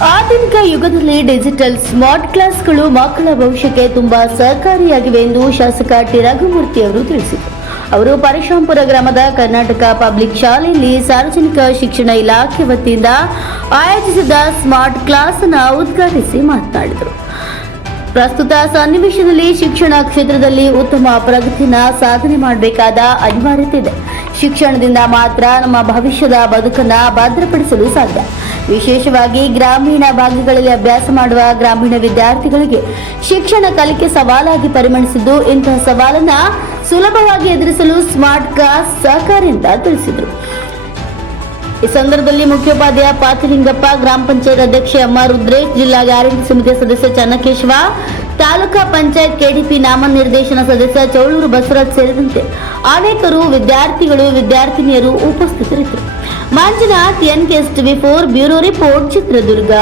ಆಧುನಿಕ ಯುಗದಲ್ಲಿ digital smart ಕ್ಲಾಸ್ಗಳು ಮಕ್ಕಳ ಭವಿಷ್ಯಕ್ಕೆ ತುಂಬಾ ಸಹಕಾರಿಯಾಗಿವೆ ಎಂದು ಶಾಸಕ ಟಿ. ರಘುಮೂರ್ತಿ ಅವರು ತಿಳಿಸಿದರು. ಅವರು ಪರಶುರಾಂಪುರ ಗ್ರಾಮದ ಕರ್ನಾಟಕ ಪಬ್ಲಿಕ್ ಶಾಲೆಯಲ್ಲಿ ಸಾರ್ವಜನಿಕ ಶಿಕ್ಷಣ ಇಲಾಖೆ ವತಿಯಿಂದ ಆಯೋಜಿಸಿದ ಸ್ಮಾರ್ಟ್ ಕ್ಲಾಸ್ ಅನ್ನು ಉದ್ಘಾಟಿಸಿ ಮಾತನಾಡಿದರು. ಪ್ರಸ್ತುತ ಸನ್ನಿವೇಶದಲ್ಲಿ ಶಿಕ್ಷಣ ಕ್ಷೇತ್ರದಲ್ಲಿ ಉತ್ತಮ ಪ್ರಗತಿನ ಸಾಧನೆ ಮಾಡಬೇಕಾದ ಅನಿವಾರ್ಯತೆ ಇದೆ. ಶಿಕ್ಷಣದಿಂದ ಮಾತ್ರ ನಮ್ಮ ಭವಿಷ್ಯದ ಬದುಕನ್ನ ಭದ್ರಪಡಿಸಲು ಸಾಧ್ಯ. ವಿಶೇಷವಾಗಿ ಗ್ರಾಮೀಣ ಭಾಗಗಳಲ್ಲಿ ಅಭ್ಯಾಸ ಮಾಡುವ ಗ್ರಾಮೀಣ ವಿದ್ಯಾರ್ಥಿಗಳಿಗೆ ಶಿಕ್ಷಣ ಕಲಿಕೆ ಸವಾಲಾಗಿ ಪರಿಗಣಿಸಿದ್ದು ಇಂತಹ ಸವಾಲನ್ನ ಸುಲಭವಾಗಿ ಎದುರಿಸಲು ಸ್ಮಾರ್ಟ್ ಕ್ಲಾಸ್ ಸಹಕಾರಿ ಅಂತ ತಿಳಿಸಿದರು. ಈ ಸಂದರ್ಭದಲ್ಲಿ ಮುಖ್ಯೋಪಾಧ್ಯಾಯ ಪಾತಿಲಿಂಗಪ್ಪ ಗ್ರಾಮ ಪಂಚಾಯತ್ ಅಧ್ಯಕ್ಷೆ ಅಮ್ಮ ರುದ್ರೇಶ್ ಜಿಲ್ಲಾ ಗ್ಯಾರಂಟಿ ಸಮಿತಿ ಸದಸ್ಯ ಚನ್ನಕೇಶವ, ತಾಲೂಕಾ ಪಂಚಾಯತ್ ಕೆಡಿಪಿ ನಾಮನಿರ್ದೇಶನ ಸದಸ್ಯ ಚೌಳೂರು ಬಸವರಾಜ್ ಸೇರಿದಂತೆ ಅನೇಕರು ವಿದ್ಯಾರ್ಥಿಗಳು, ವಿದ್ಯಾರ್ಥಿನಿಯರು ಉಪಸ್ಥಿತರಿದ್ದರು. Manjunath N TV four bureau report Chitradurga.